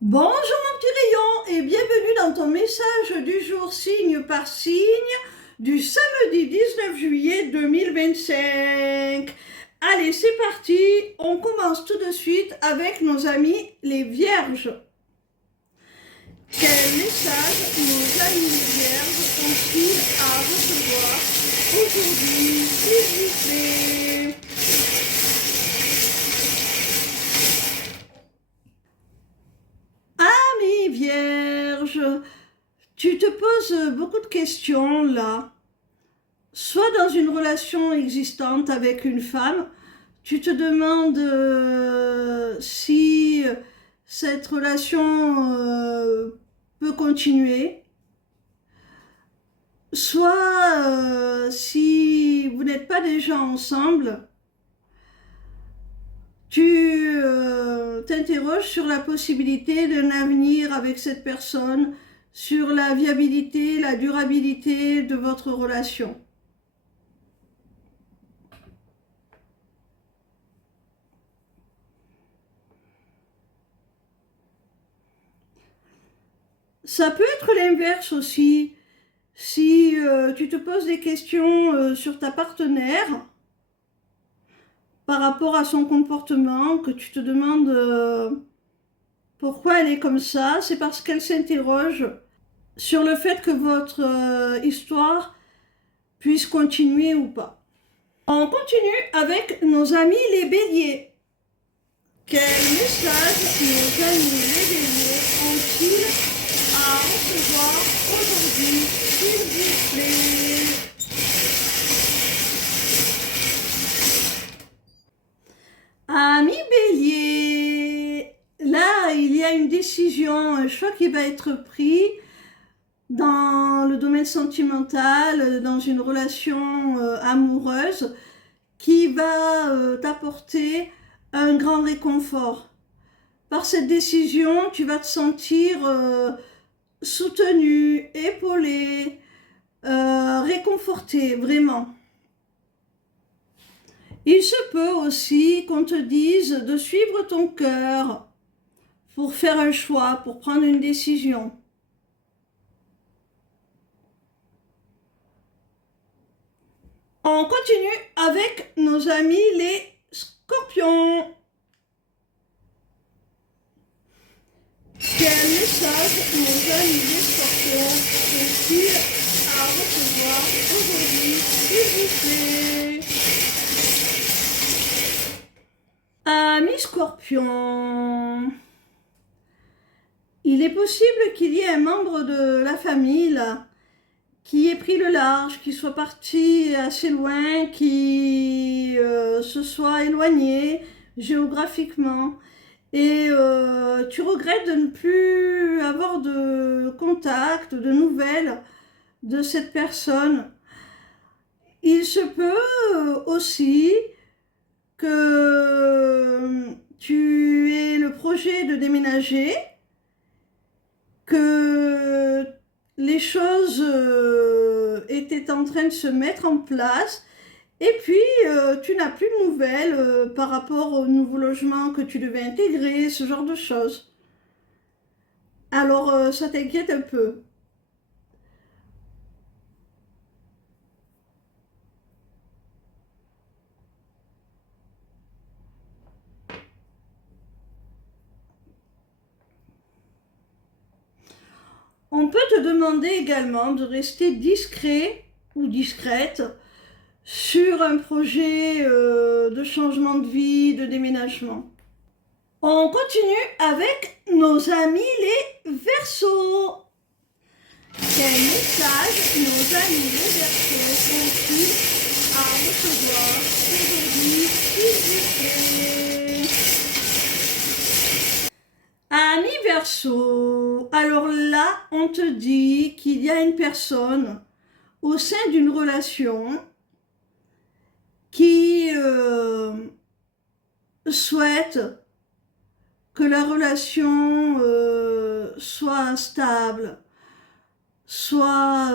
Bonjour mon petit rayon et bienvenue dans ton message du jour signe par signe du samedi 19 juillet 2025. Allez, c'est parti, on commence tout de suite avec nos amis les vierges. Quel message nos amis les vierges ont-ils à recevoir aujourd'hui, s'il vous plaît? Amis vierges, tu te poses beaucoup de questions là. Soit dans une relation existante avec une femme, tu te demandes si cette relation peut continuer. Soit si vous n'êtes pas déjà ensemble, tu t'interroges sur la possibilité d'un avenir avec cette personne, sur la viabilité, la durabilité de votre relation. Ça peut être l'inverse aussi. Si tu te poses des questions sur ta partenaire par rapport à son comportement, que tu te demandes pourquoi elle est comme ça, c'est parce qu'elle s'interroge sur le fait que votre histoire puisse continuer ou pas. On continue avec nos amis les béliers. Quel message nos amis les béliers ont-ils à recevoir aujourd'hui, s'il vous plaît? Amis bélier, là il y a une décision, un choix qui va être pris dans le domaine sentimental, dans une relation amoureuse, qui va t'apporter un grand réconfort. Par cette décision, tu vas te sentir soutenu, épaulé, réconforté, vraiment. Il se peut aussi qu'on te dise de suivre ton cœur pour faire un choix, pour prendre une décision. On continue avec nos amis les scorpions. Quel message nos amis les scorpions ont-ils à recevoir aujourd'hui, s'il vous plaît? Amis scorpions, il est possible qu'il y ait un membre de la famille là, qui ait pris le large, qui soit parti assez loin, qui se soit éloigné géographiquement. Et tu regrettes de ne plus avoir de contact, de nouvelles de cette personne. Il se peut aussi que tu aies le projet de déménager, que les choses étaient en train de se mettre en place, et puis tu n'as plus de nouvelles par rapport au nouveau logement que tu devais intégrer, ce genre de choses. Alors ça t'inquiète un peu. On peut te demander également de rester discret ou discrète sur un projet de changement de vie, de déménagement. On continue avec nos amis les Verseaux. Quel message nos amis les Verseaux ont-ils à recevoir aujourd'hui, s'il vous plaît? Amis Verseaux, alors là, on te dit qu'il y a une personne au sein d'une relation qui souhaite que la relation soit stable, soit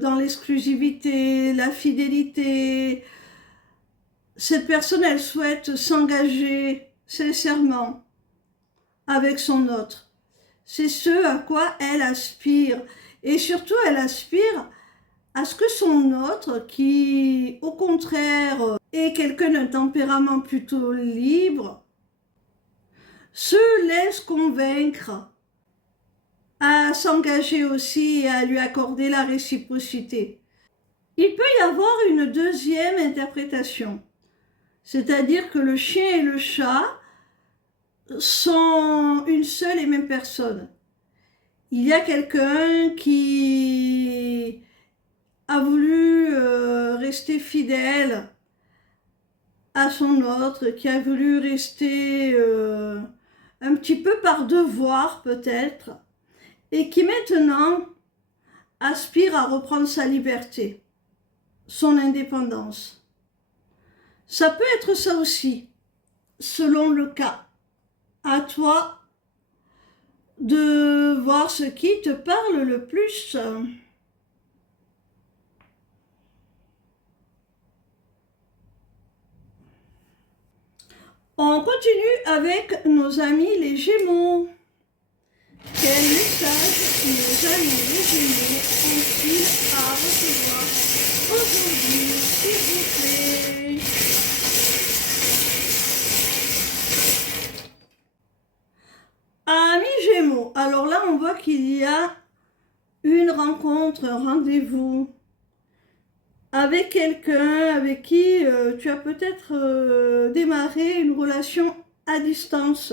dans l'exclusivité, la fidélité. Cette personne, elle souhaite s'engager sincèrement avec son autre. c'est ce à quoi elle aspire. Et surtout, elle aspire à ce que son autre, qui au contraire est quelqu'un d'un tempérament plutôt libre, se laisse convaincre à s'engager aussi et à lui accorder la réciprocité. Il peut y avoir une deuxième interprétation, c'est-à-dire que le chien et le chat sont une seule et même personne. Il y a quelqu'un qui a voulu rester fidèle à son autre, qui a voulu rester un petit peu par devoir peut-être, et qui maintenant aspire à reprendre sa liberté, son indépendance. Ça peut être ça aussi, selon le cas. À toi de voir ce qui te parle le plus. On continue avec nos amis les Gémeaux. Quel message nos amis les Gémeaux ont-ils à recevoir aujourd'hui, s'il vous plaît? Amis Gémeaux, alors là on voit qu'il y a une rencontre, un rendez-vous avec quelqu'un avec qui tu as peut-être démarré une relation à distance,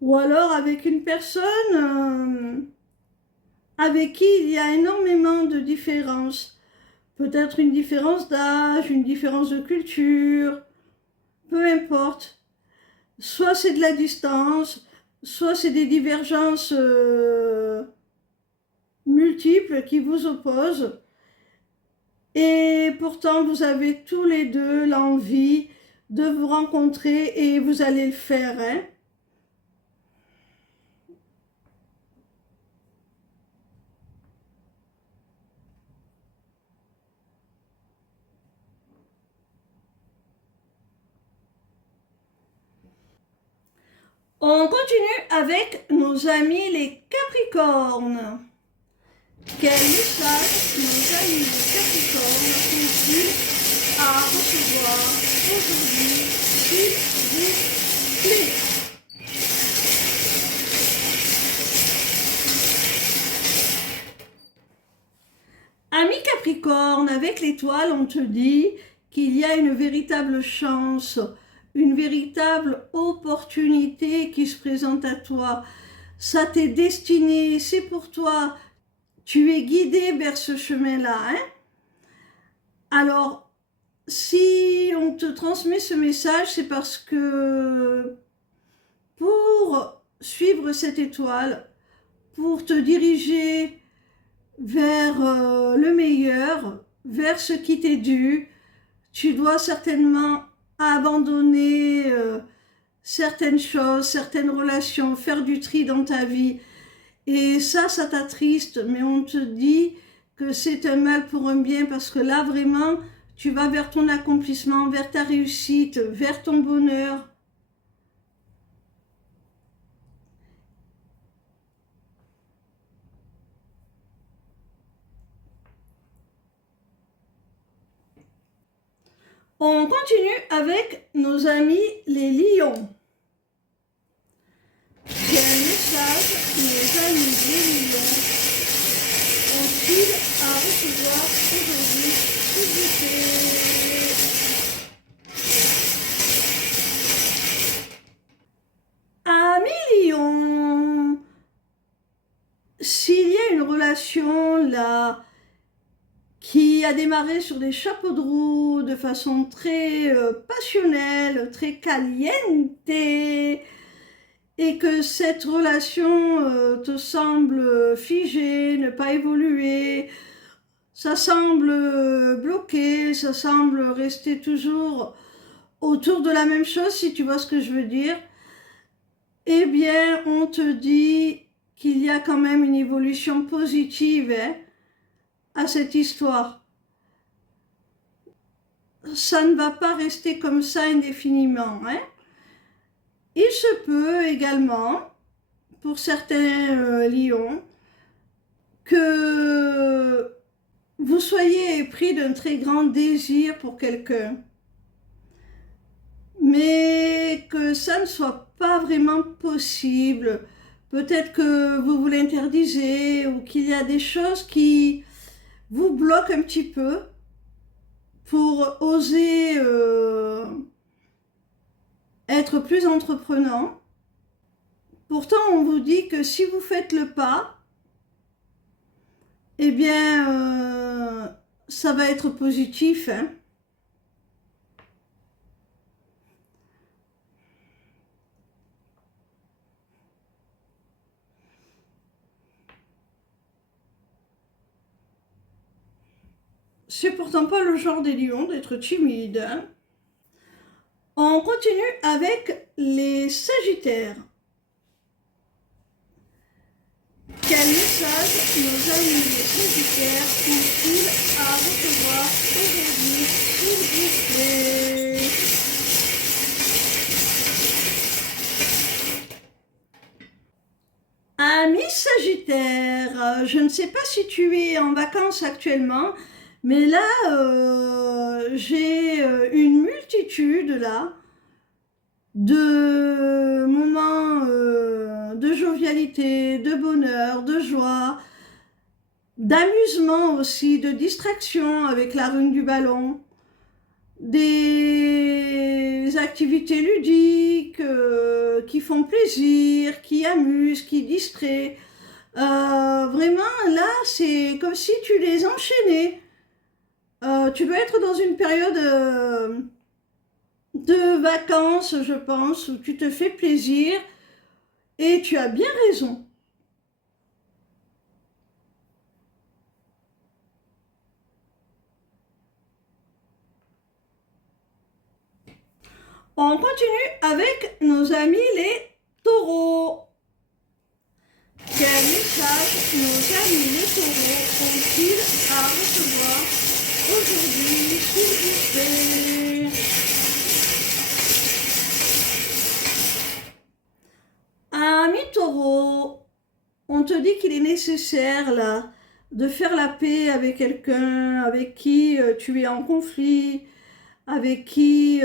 ou alors avec une personne avec qui il y a énormément de différences, peut-être une différence d'âge, une différence de culture, peu importe, soit c'est de la distance, soit c'est des divergences multiples qui vous opposent. Et pourtant, vous avez tous les deux l'envie de vous rencontrer et vous allez le faire, hein? On continue avec nos amis les Capricornes. Quel message nos amis les Capricornes ont-ils à recevoir aujourd'hui, s'il vous plaît? Ami Capricorne, avec l'étoile, on te dit qu'il y a une véritable chance, une véritable opportunité qui se présente à toi. Ça t'est destiné, c'est pour toi. Tu es guidé vers ce chemin-là, hein? Alors, si on te transmet ce message, c'est parce que pour suivre cette étoile, pour te diriger vers le meilleur, vers ce qui t'est dû, tu dois certainement abandonner certaines choses, certaines relations, faire du tri dans ta vie. Et ça t'attriste, mais on te dit que c'est un mal pour un bien, parce que là, vraiment, tu vas vers ton accomplissement, vers ta réussite, vers ton bonheur. On continue avec nos amis les lions. Quel message nos amis les lions ont-ils à recevoir aujourd'hui, s'il vous plaît? Amis lions, s'il y a une relation là qui a démarré sur des chapeaux de roue de façon très passionnelle, très caliente, et que cette relation te semble figée, ne pas évoluer, ça semble bloqué, ça semble rester toujours autour de la même chose, si tu vois ce que je veux dire, eh bien, on te dit qu'il y a quand même une évolution positive, hein, à cette histoire. Ça ne va pas rester comme ça indéfiniment, hein. Il se peut également pour certains lions, que vous soyez pris d'un très grand désir pour quelqu'un, mais que ça ne soit pas vraiment possible. Peut-être que vous vous l'interdisez ou qu'il y a des choses qui vous bloquent un petit peu pour oser être plus entreprenant. Pourtant, on vous dit que si vous faites le pas, eh bien, ça va être positif, hein. C'est pourtant pas le genre des lions d'être timide, hein. On continue avec les sagittaires. Quel message nos amis les sagittaires ont-ils à recevoir aujourd'hui, s'il vous plaît? Ami sagittaire, je ne sais pas si tu es en vacances actuellement, mais là, j'ai une multitude là de moments de jovialité, de bonheur, de joie, d'amusement aussi, de distraction avec la rune du ballon, des activités ludiques qui font plaisir, qui amusent, qui distraient. Vraiment, là, c'est comme si tu les enchaînais. Tu dois être dans une période de vacances, je pense, où tu te fais plaisir et tu as bien raison. On continue avec nos amis les taureaux. Quel message nos amis les taureaux ont-ils à recevoir aujourd'hui, s'il vous plaît? Ami taureau, on te dit qu'il est nécessaire là de faire la paix avec quelqu'un avec qui tu es en conflit, avec qui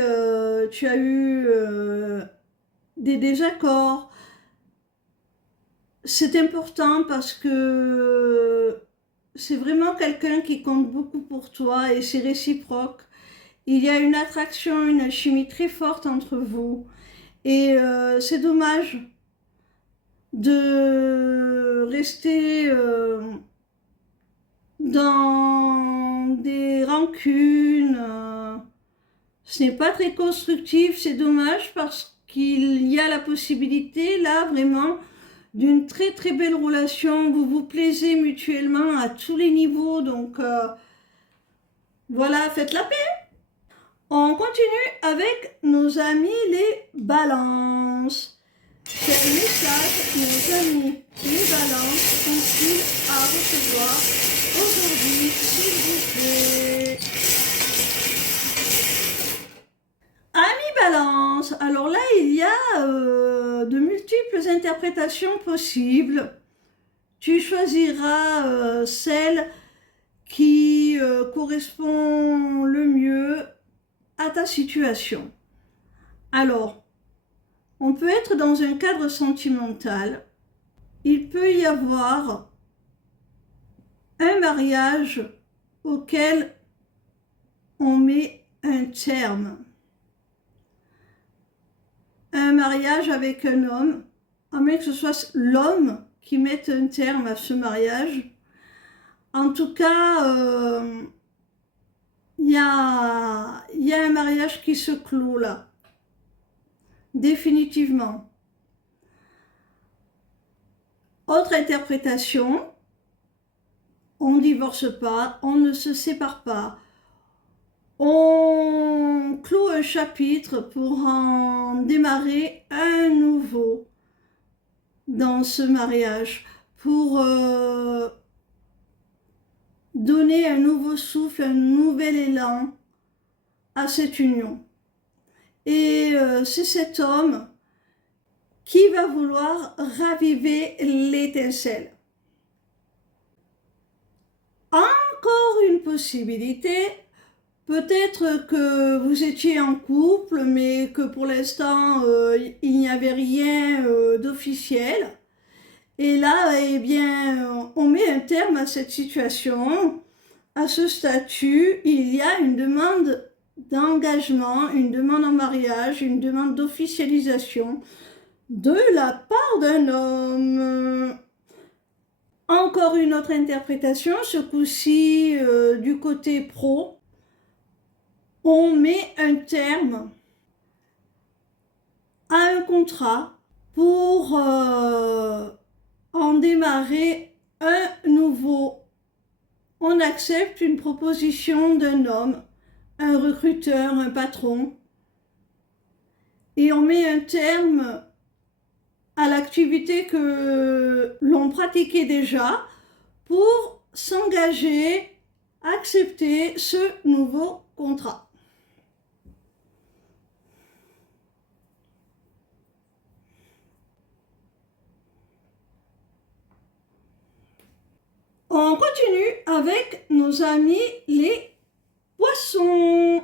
tu as eu des désaccords. C'est important parce que c'est vraiment quelqu'un qui compte beaucoup pour toi et c'est réciproque. Il y a une attraction, une chimie très forte entre vous. Et c'est dommage de rester dans des rancunes. Ce n'est pas très constructif, c'est dommage parce qu'il y a la possibilité là vraiment d'une très très belle relation. Vous vous plaisez mutuellement à tous les niveaux, donc voilà, faites la paix. On continue avec nos amis les balances. Quel message nos amis les balances ont-ils à recevoir aujourd'hui, s'il vous plaît? Amis balance, alors là il y a de multiples interprétations possibles. Tu choisiras celle qui correspond le mieux à ta situation. Alors, on peut être dans un cadre sentimental. Il peut y avoir un mariage auquel on met un terme. Un mariage avec un homme, à moins que ce soit l'homme qui mette un terme à ce mariage. En tout cas, il y a un mariage qui se clôt là, définitivement. Autre interprétation, on ne divorce pas, on ne se sépare pas. On clôt un chapitre pour en démarrer un nouveau dans ce mariage, pour donner un nouveau souffle, un nouvel élan à cette union. Et c'est cet homme qui va vouloir raviver l'étincelle. Encore une possibilité, peut-être que vous étiez en couple, mais que pour l'instant, il n'y avait rien d'officiel. Et là, eh bien, on met un terme à cette situation, à ce statut. Il y a une demande d'engagement, une demande en mariage, une demande d'officialisation de la part d'un homme. Encore une autre interprétation, ce coup-ci du côté pro. On met un terme à un contrat pour en démarrer un nouveau. On accepte une proposition d'un homme, un recruteur, un patron, et on met un terme à l'activité que l'on pratiquait déjà pour s'engager, accepter ce nouveau contrat. On continue avec nos amis les poissons.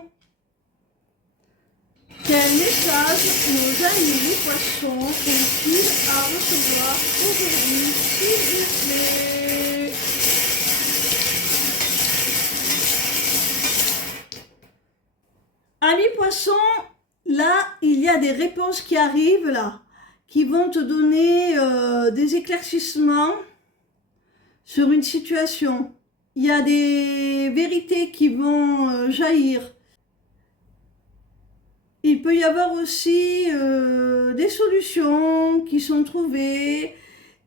Quel message nos amis les poissons ont-ils à recevoir aujourd'hui, s'il vous plaît? Amis poissons, là, il y a des réponses qui arrivent, là, qui vont te donner des éclaircissements sur une situation. Il y a des vérités qui vont jaillir. Il peut y avoir aussi des solutions qui sont trouvées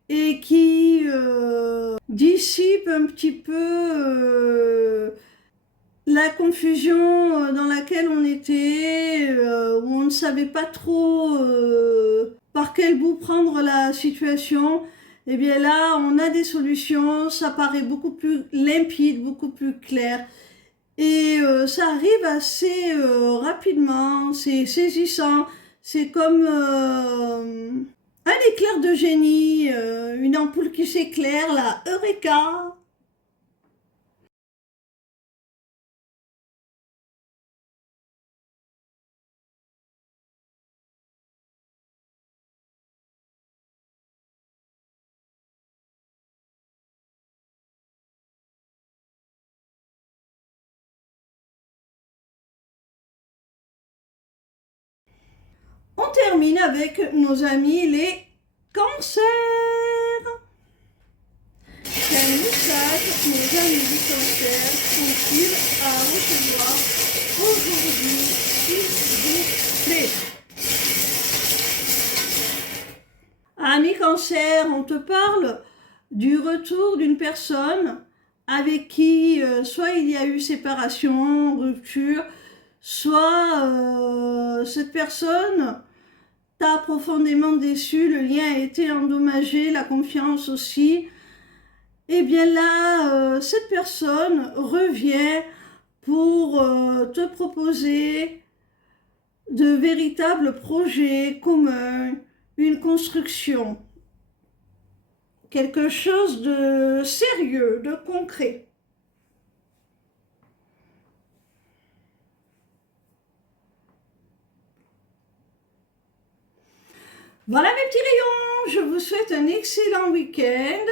et qui dissipent un petit peu la confusion dans laquelle on était, où on ne savait pas trop par quel bout prendre la situation. Eh bien là, on a des solutions, ça paraît beaucoup plus limpide, beaucoup plus clair. Et ça arrive assez rapidement, c'est saisissant, c'est comme un éclair de génie, une ampoule qui s'éclaire, là, Eureka! On termine avec nos amis les cancers. Quel message nos amis du cancer ont-ils à recevoir aujourd'hui, s'il vous plaît? Amis cancer, on te parle du retour d'une personne avec qui soit il y a eu séparation, rupture, soit cette personne t'a profondément déçu, le lien a été endommagé, la confiance aussi. Et bien là, cette personne revient pour te proposer de véritables projets communs, une construction, quelque chose de sérieux, de concret. Voilà mes petits rayons, je vous souhaite un excellent week-end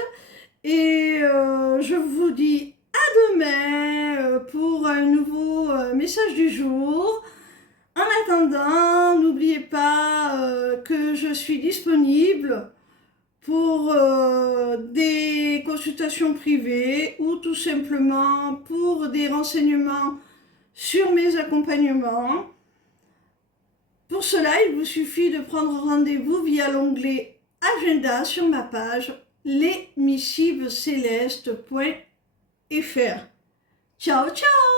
et je vous dis à demain pour un nouveau message du jour. En attendant, n'oubliez pas que je suis disponible pour des consultations privées ou tout simplement pour des renseignements sur mes accompagnements. Pour cela, il vous suffit de prendre rendez-vous via l'onglet Agenda sur ma page lesmissivescélestes.fr. Ciao, ciao!